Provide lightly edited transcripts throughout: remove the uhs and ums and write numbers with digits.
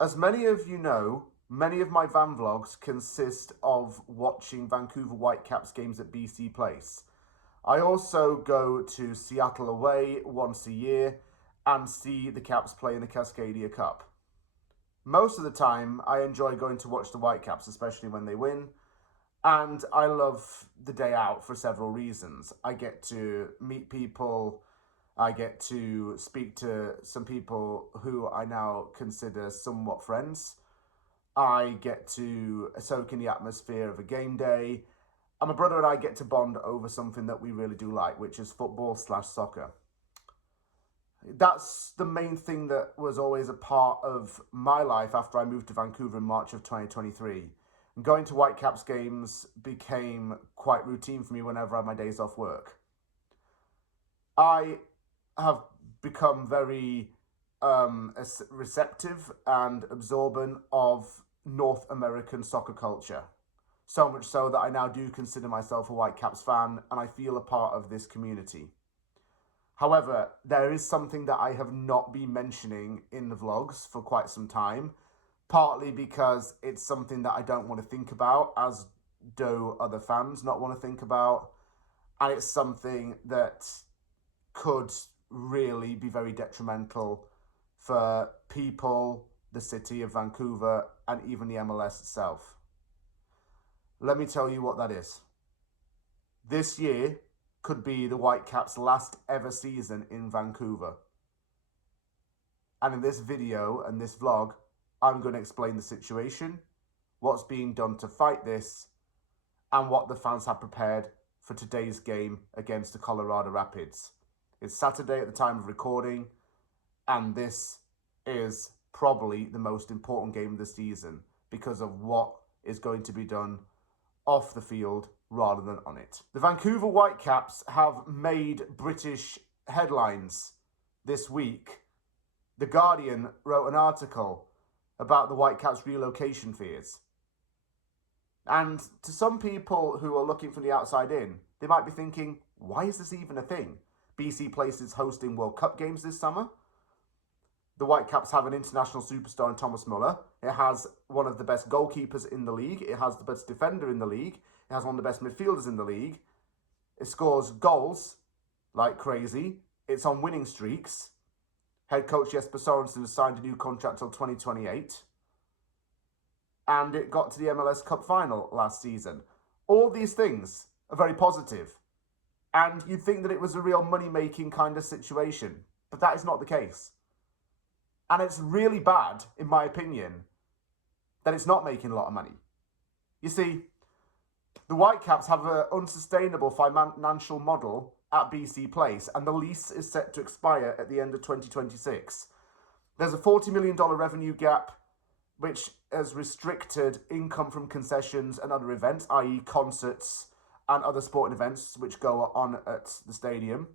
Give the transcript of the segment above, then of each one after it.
As many of you know, many of my van vlogs consist of watching Vancouver Whitecaps games at BC Place. I also go to Seattle away once a year and see the Caps play in the Cascadia Cup. Most of the time, I enjoy going to watch the Whitecaps, especially when they win. And I love the day out for several reasons. I get to meet people. I get to speak to some people who I now consider somewhat friends. I get to soak in the atmosphere of a game day. And my brother and I get to bond over something that we really do like, which is football/soccer. That's the main thing that was always a part of my life after I moved to Vancouver in March of 2023. And going to Whitecaps games became quite routine for me whenever I had my days off work. I have become very receptive and absorbent of North American soccer culture. So much so that I now do consider myself a Whitecaps fan and I feel a part of this community. However, there is something that I have not been mentioning in the vlogs for quite some time, partly because it's something that I don't want to think about, as do other fans not want to think about, and it's something that could really be very detrimental for people, the city of Vancouver, and even the MLS itself. Let me tell you what that is. This year could be the Whitecaps' last ever season in Vancouver. And in this video and this vlog, I'm going to explain the situation, what's being done to fight this, and what the fans have prepared for today's game against the Colorado Rapids. It's Saturday at the time of recording, and this is probably the most important game of the season because of what is going to be done off the field rather than on it. The Vancouver Whitecaps have made British headlines this week. The Guardian wrote an article about the Whitecaps' relocation fears. And to some people who are looking from the outside in, they might be thinking, why is this even a thing? BC Place is hosting World Cup games this summer. The Whitecaps have an international superstar in Thomas Muller. It has one of the best goalkeepers in the league. It has the best defender in the league. It has one of the best midfielders in the league. It scores goals like crazy. It's on winning streaks. Head coach Jesper Sorensen has signed a new contract till 2028. And it got to the MLS Cup final last season. All these things are very positive. And you'd think that it was a real money-making kind of situation. But that is not the case. And it's really bad, in my opinion, that it's not making a lot of money. You see, the Whitecaps have an unsustainable financial model at BC Place, and the lease is set to expire at the end of 2026. There's a $40 million revenue gap, which has restricted income from concessions and other events, i.e. concerts and other sporting events which go on at the stadium.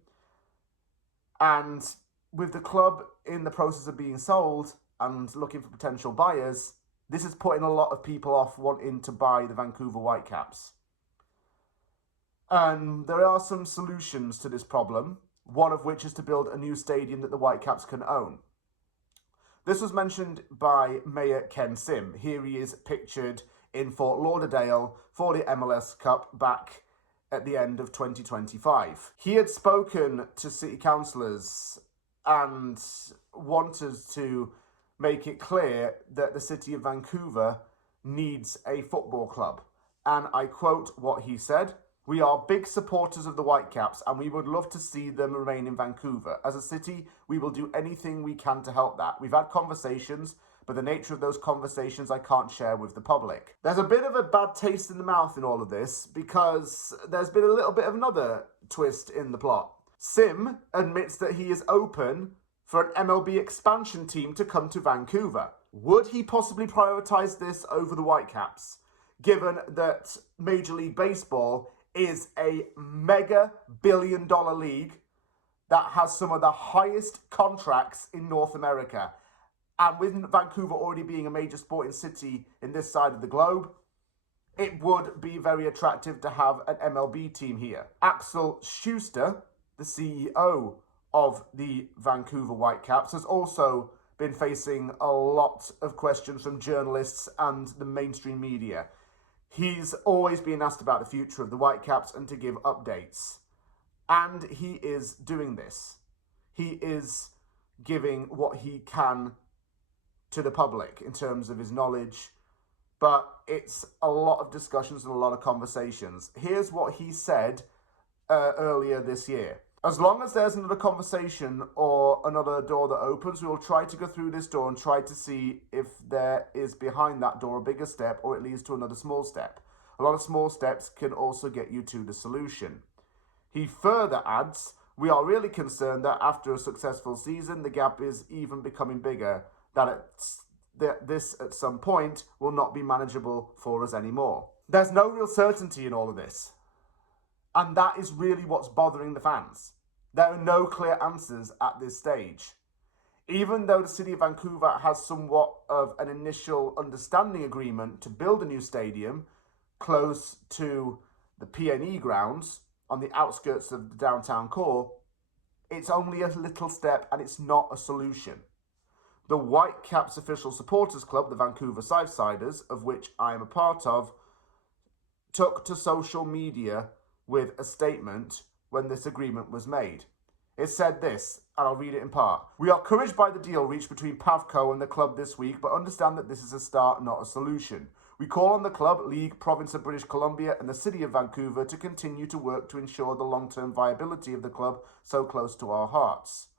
And with the club in the process of being sold and looking for potential buyers, this is putting a lot of people off wanting to buy the Vancouver Whitecaps. And there are some solutions to this problem, one of which is to build a new stadium that the Whitecaps can own. This was mentioned by Mayor Ken Sim. Here he is pictured in Fort Lauderdale for the MLS Cup back at the end of 2025. He had spoken to city councillors and wanted to make it clear that the city of Vancouver needs a football club. And I quote what he said: "We are big supporters of the Whitecaps and we would love to see them remain in Vancouver. As a city, we will do anything we can to help that. We've had conversations, but the nature of those conversations I can't share with the public." There's a bit of a bad taste in the mouth in all of this because there's been a little bit of another twist in the plot. Sim admits that he is open for an MLB expansion team to come to Vancouver. Would he possibly prioritise this over the Whitecaps, given that Major League Baseball is a mega billion-dollar league that has some of the highest contracts in North America? And with Vancouver already being a major sporting city in this side of the globe, it would be very attractive to have an MLB team here. Axel Schuster, the CEO of the Vancouver Whitecaps, has also been facing a lot of questions from journalists and the mainstream media. He's always been asked about the future of the Whitecaps and to give updates. And he is doing this. He is giving what he can to the public in terms of his knowledge, but it's a lot of discussions and a lot of conversations. Here's what he said earlier this year. As long as there's another conversation or another door that opens, we will try to go through this door and try to see if there is behind that door a bigger step or it leads to another small step. A lot of small steps can also get you to the solution. He further adds, we are really concerned that after a successful season, the gap is even becoming bigger, that this at some point will not be manageable for us anymore. There's no real certainty in all of this. And that is really what's bothering the fans. There are no clear answers at this stage. Even though the City of Vancouver has somewhat of an initial understanding agreement to build a new stadium close to the PNE grounds on the outskirts of the downtown core, it's only a little step and it's not a solution. The Whitecaps official supporters club, the Vancouver Southsiders, of which I am a part of, took to social media with a statement when this agreement was made. It said this, and I'll read it in part. We are encouraged by the deal reached between Pavco and the club this week, but understand that this is a start, not a solution. We call on the club, league, province of British Columbia and the City of Vancouver to continue to work to ensure the long-term viability of the club so close to our hearts.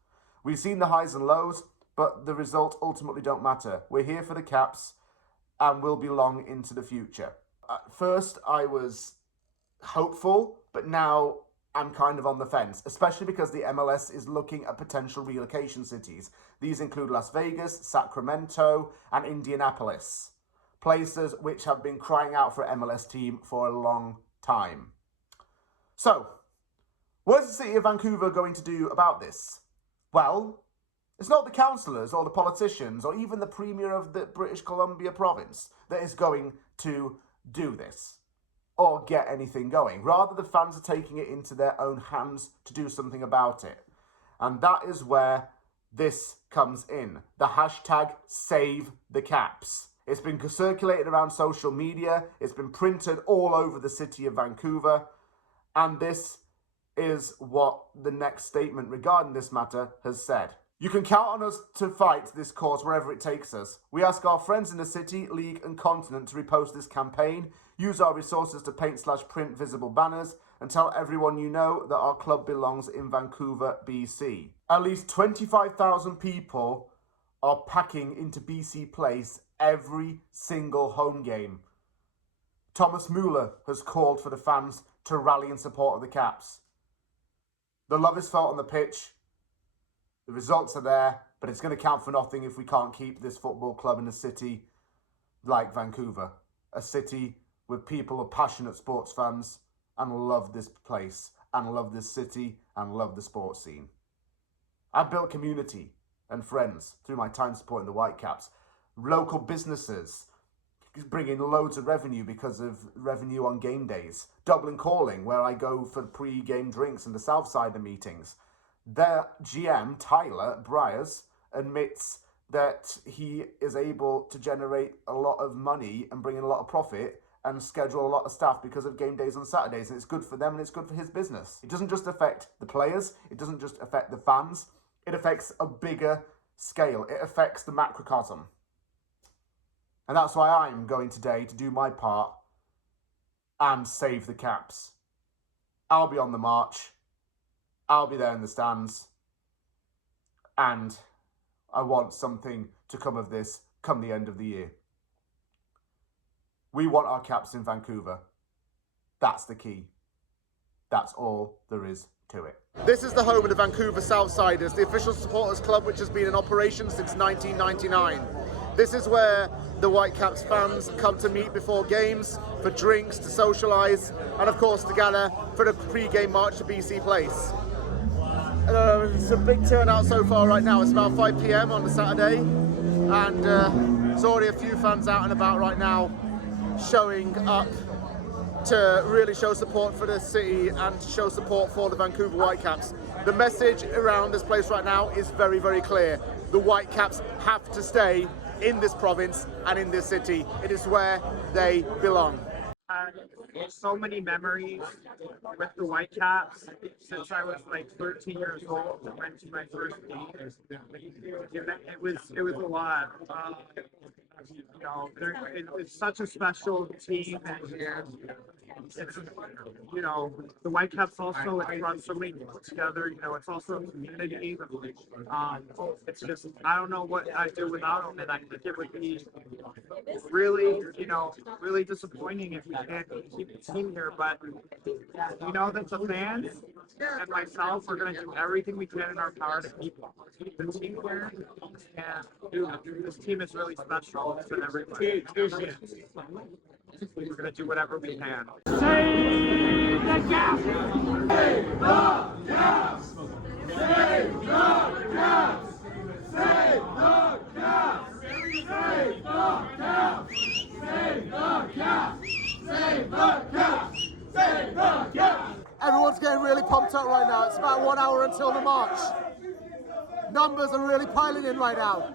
We've seen the highs and lows, but the results ultimately don't matter. We're here for the Caps and will be long into the future. At first, I was hopeful, but now I'm kind of on the fence, especially because the MLS is looking at potential relocation cities. These include Las Vegas, Sacramento, and Indianapolis, places which have been crying out for an MLS team for a long time. So, what is the City of Vancouver going to do about this? Well, it's not the councillors or the politicians or even the Premier of the British Columbia province that is going to do this or get anything going. Rather, the fans are taking it into their own hands to do something about it. And that is where this comes in. The hashtag Save the Caps. It's been circulated around social media. It's been printed all over the city of Vancouver. And this is what the next statement regarding this matter has said. You can count on us to fight this cause wherever it takes us. We ask our friends in the city, league and continent to repost this campaign, use our resources to paint/print visible banners, and tell everyone you know that our club belongs in Vancouver, BC. At least 25,000 people are packing into BC Place every single home game. Thomas Muller has called for the fans to rally in support of the Caps. The love is felt on the pitch. The results are there, but it's going to count for nothing if we can't keep this football club in a city like Vancouver. A city with people who are passionate sports fans and love this place and love this city and love the sports scene. I've built community and friends through my time supporting the Whitecaps. Local businesses bring in loads of revenue because of revenue on game days. Dublin Calling, where I go for pre-game drinks and the Southsider meetings. Their GM, Tyler Briers, admits that he is able to generate a lot of money and bring in a lot of profit and schedule a lot of staff because of game days on Saturdays. And it's good for them and it's good for his business. It doesn't just affect the players. It doesn't just affect the fans. It affects a bigger scale. It affects the macrocosm. And that's why I'm going today to do my part and save the Caps. I'll be on the march. I'll be there in the stands. And I want something to come of this come the end of the year. We want our Caps in Vancouver. That's the key. That's all there is to it. This is the home of the Vancouver Southsiders, the official supporters club which has been in operation since 1999. This is where the Whitecaps fans come to meet before games, for drinks, to socialise, and of course to gather for the pre-game march to BC Place. It's a big turnout so far right now. It's about 5 PM on the Saturday, and there's already a few fans out and about right now showing up to really show support for the city and to show support for the Vancouver Whitecaps. The message around this place right now is very, very clear. the Whitecaps have to stay in this province and in this city. It is where they belong. So many memories with the Whitecaps since I was like 13 years old. I went to my first game. It was a lot. It's such a special team, and it's, the Whitecaps also, it brought so many people together. It's also a community. It's just, I don't know what I'd do without them, and I think it would be really, really disappointing if we can't keep the team here. But that the fans and myself are going to do everything we can in our power to keep the team here. And this team is really special to everybody. We're going to do whatever we can. Save the Caps! Save the Caps! Save the Caps! Save the Caps! Save the Caps! Save the Caps! Save the Caps! Save the Caps! Everyone's getting really pumped up right now. It's about 1 hour until the march. Numbers are really piling in right now.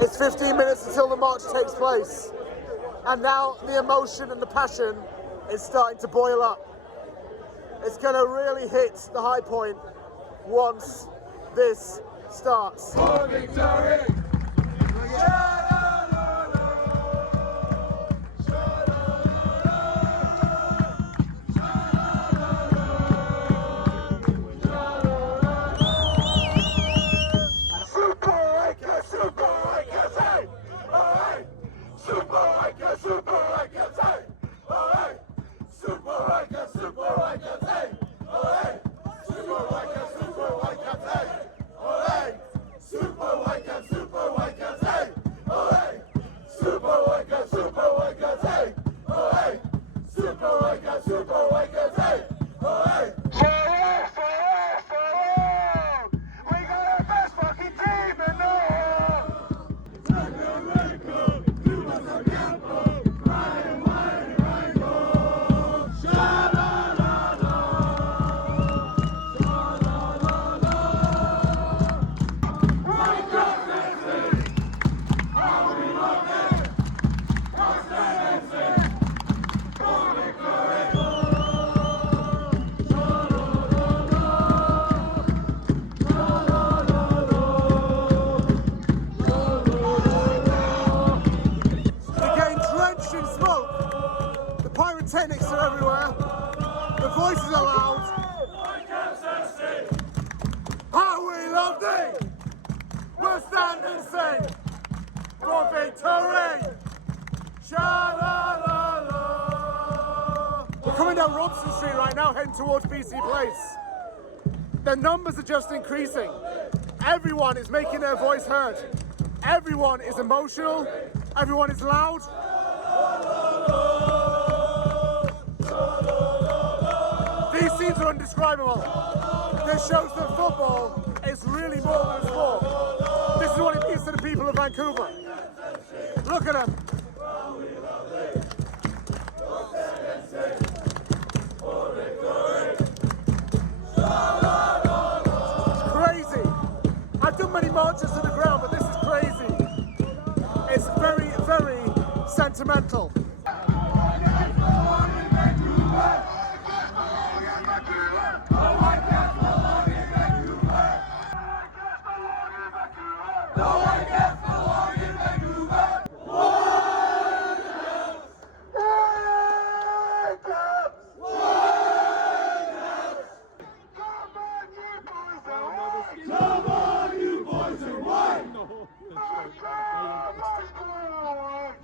It's 15 minutes until the march takes place, and now the emotion and the passion is starting to boil up. It's going to really hit the high point once this starts. For victory! Pyrotechnics are everywhere, the voices are loud. How we love thee! We'll stand and sing for victory! Sha-la-la-la! We're coming down Robson Street right now, heading towards BC Place. The numbers are just increasing. Everyone is making their voice heard. Everyone is emotional. Everyone is loud. These scenes are indescribable. This shows that football is really more than a sport. This is what it means to the people of Vancouver. Look at them. It's crazy. I've done many marches to the ground, but this is crazy. It's very, very sentimental.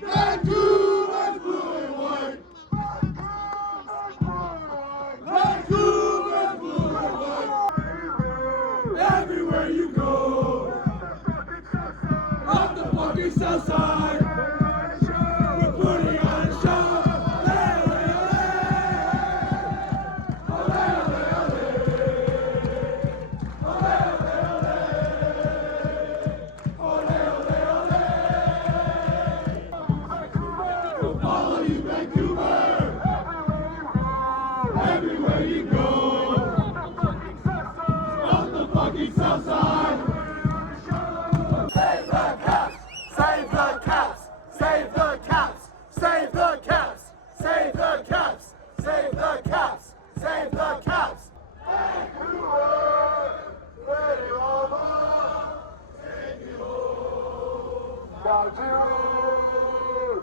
Vancouver! Southside. We're putting on a show. We'll follow you, Vancouver. Everywhere you go. On the fucking Southside. Save the Caps! Save the Caps! Save the Caps! Save the Caps! Save the Caps! Save the Caps! Save the Caps! Vancouver! Ready over! Take you home! Down Giroud!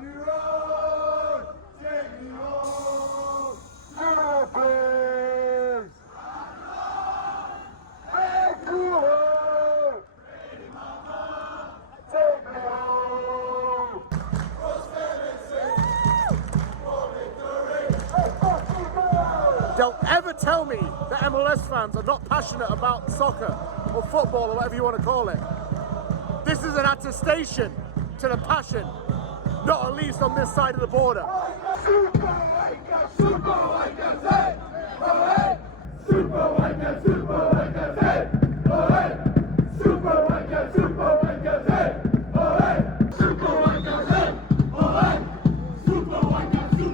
Giroud! Take you home! Giroud, please! Vancouver! Take me home! Don't ever tell me that MLS fans are not passionate about soccer or football or whatever you want to call it. This is an attestation to the passion, not at least on this side of the border. Super White Caps, hey! Oh, hey! Super White Caps, hey! Oh, hey! Super White Caps, hey! Oh, hey! Super White Caps, hey! Oh, hey! Super White Caps, hey! Oh, hey! Super White Caps, hey!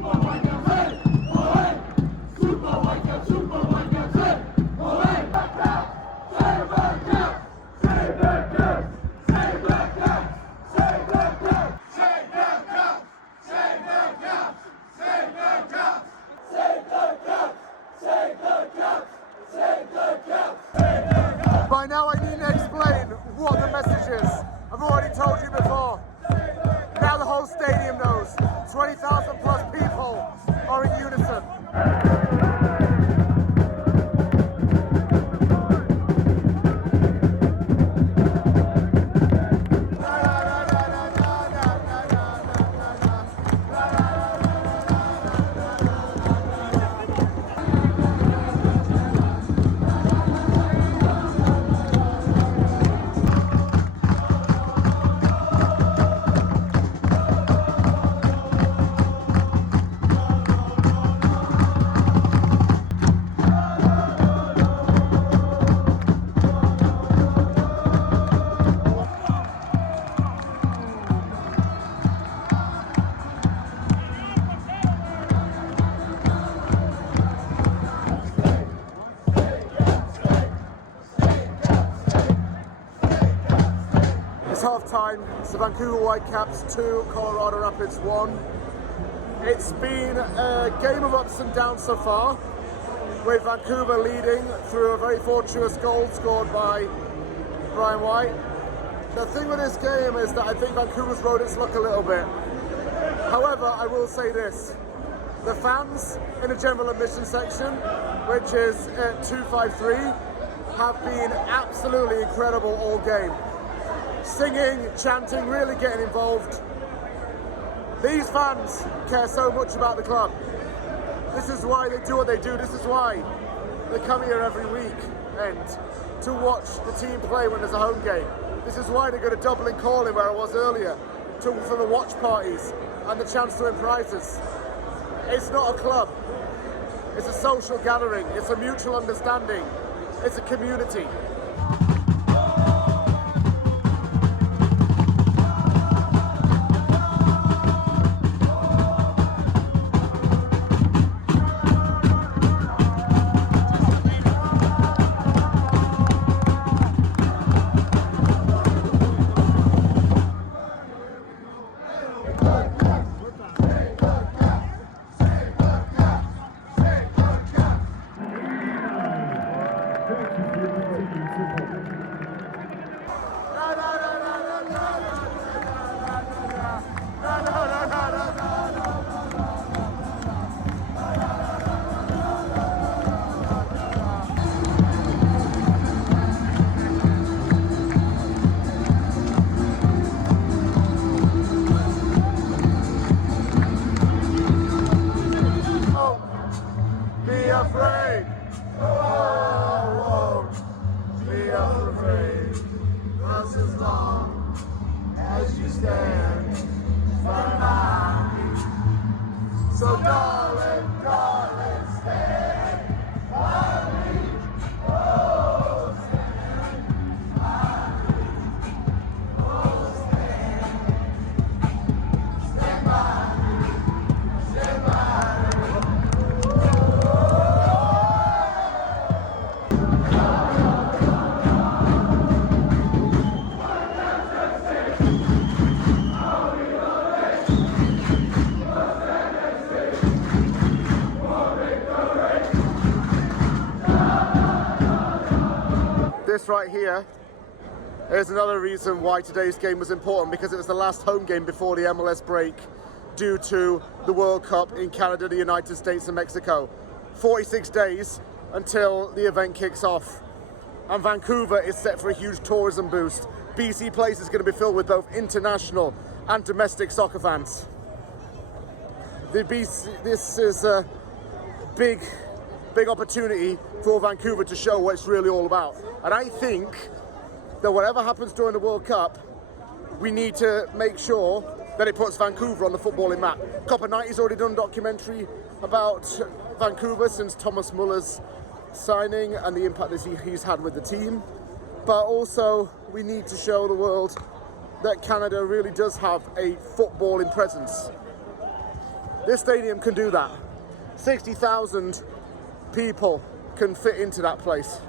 Oh, hey! Save the Caps! Save the Caps! Save the Caps! Save the Caps! Save the Caps! Save the Caps! Save the Caps! Save the Caps! Save the Caps! Save the Caps! By now I need to explain what the message is. I've already told you before. Now the whole stadium knows. 20,000 plus people are in unison. It's half time. It's the Vancouver Whitecaps 2, Colorado Rapids 1. It's been a game of ups and downs so far, with Vancouver leading through a very fortuitous goal scored by Brian White. The thing with this game is that I think Vancouver's rode its luck a little bit. However, I will say this. The fans in the general admission section, which is at 253, have been absolutely incredible all game. Singing, chanting, really getting involved. These fans care so much about the club. This is why they do what they do. This is why they come here every week and to watch the team play when there's a home game. This is why they go to Dublin Calling, where I was earlier, for the watch parties and the chance to win prizes. It's not a club. It's a social gathering. It's a mutual understanding. It's a community. This right here is another reason why today's game was important, because it was the last home game before the MLS break due to the World Cup in Canada, the United States and Mexico. 46 days until the event kicks off, and Vancouver is set for a huge tourism boost. BC Place is going to be filled with both international and domestic soccer fans. This is a big opportunity for Vancouver to show what it's really all about. And I think that whatever happens during the World Cup, we need to make sure that it puts Vancouver on the footballing map. Copper 90's already done a documentary about Vancouver since Thomas Muller's signing and the impact that he's had with the team. But also, we need to show the world that Canada really does have a footballing presence. This stadium can do that. 60,000 people can fit into that place.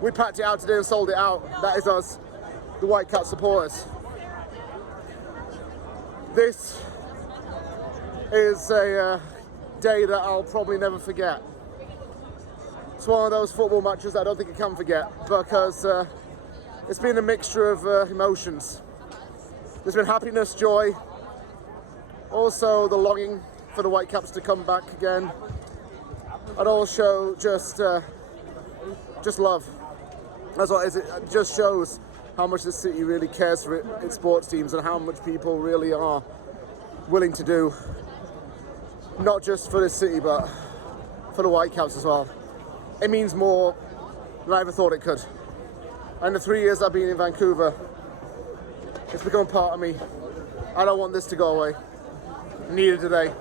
We packed it out today and sold it out. That is us, the Whitecaps supporters. This is a day that I'll probably never forget. It's one of those football matches that I don't think I can forget, because it's been a mixture of emotions. There's been happiness, joy, also the longing for the Whitecaps to come back again, and also just love. That's what it is. It just shows how much the city really cares for its sports teams and how much people really are willing to do, not just for this city, but for the Whitecaps as well. It means more than I ever thought it could. And the 3 years I've been in Vancouver, it's become part of me. I don't want this to go away. Neither do they.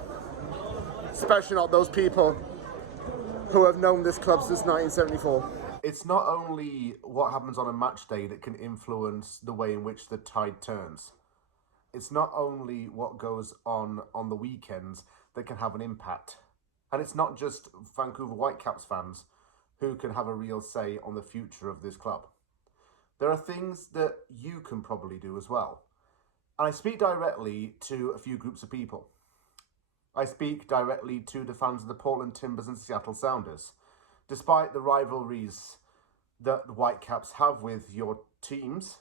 Especially not those people who have known this club since 1974. It's not only what happens on a match day that can influence the way in which the tide turns. It's not only what goes on the weekends that can have an impact. And it's not just Vancouver Whitecaps fans who can have a real say on the future of this club. There are things that you can probably do as well. And I speak directly to a few groups of people. I speak directly to the fans of the Portland Timbers and Seattle Sounders. Despite the rivalries that the Whitecaps have with your teams,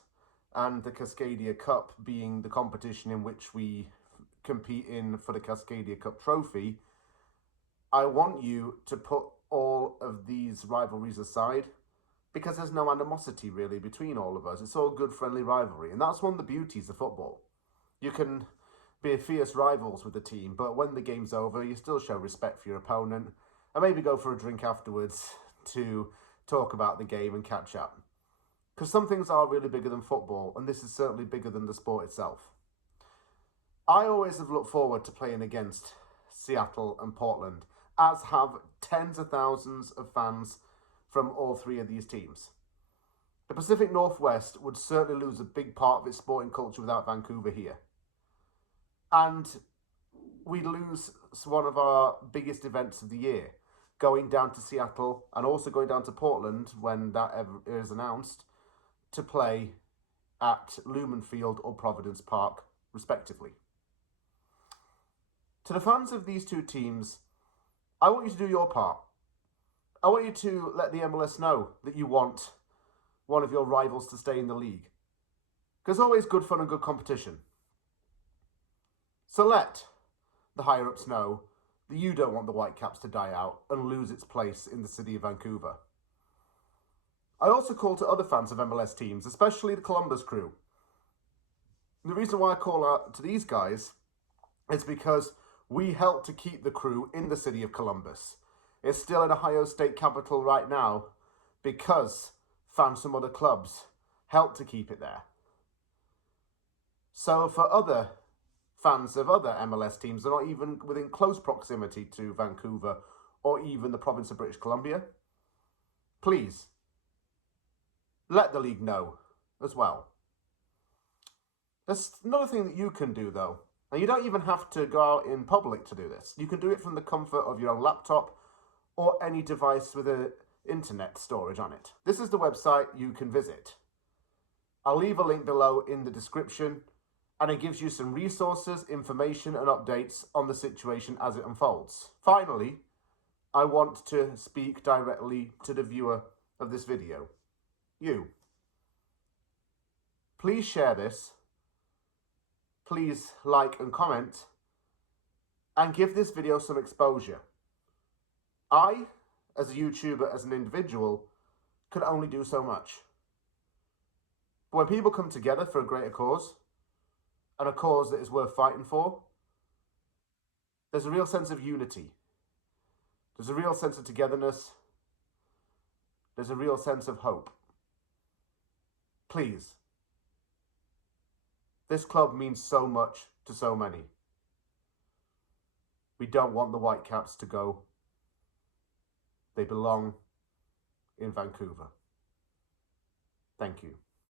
and the Cascadia Cup being the competition in which we compete in for the Cascadia Cup trophy, I want you to put all of these rivalries aside, because there's no animosity really between all of us. It's all good friendly rivalry, and that's one of the beauties of football. You can be fierce rivals with the team, but when the game's over, you still show respect for your opponent, and maybe go for a drink afterwards to talk about the game and catch up. Because some things are really bigger than football, and this is certainly bigger than the sport itself. I always have looked forward to playing against Seattle and Portland, as have tens of thousands of fans from all three of these teams. The Pacific Northwest would certainly lose a big part of its sporting culture without Vancouver here. And we'd lose one of our biggest events of the year, going down to Seattle and also going down to Portland when that is announced, to play at Lumen Field or Providence Park, respectively. To the fans of these two teams, I want you to do your part. I want you to let the MLS know that you want one of your rivals to stay in the league. Because always good fun and good competition. So let the higher-ups know that you don't want the Whitecaps to die out and lose its place in the city of Vancouver. I also call to other fans of MLS teams, especially the Columbus crew. The reason why I call out to these guys is because we helped to keep the crew in the city of Columbus. It's still in Ohio State Capitol right now because fans from other clubs helped to keep it there. So for other fans of other MLS teams that are not even within close proximity to Vancouver or even the province of British Columbia, please let the league know as well. There's another thing that you can do though, and you don't even have to go out in public to do this. You can do it from the comfort of your own laptop or any device with an internet storage on it. This is the website you can visit. I'll leave a link below in the description, and it gives you some resources, information and updates on the situation as it unfolds. Finally, I want to speak directly to the viewer of this video. you. Please share this. Please like and comment. And give this video some exposure. I, as a YouTuber, as an individual, could only do so much. But when people come together for a greater cause, and a cause that is worth fighting for, there's a real sense of unity. There's a real sense of togetherness. There's a real sense of hope. Please. This club means so much to so many. We don't want the Whitecaps to go. They belong in Vancouver. Thank you.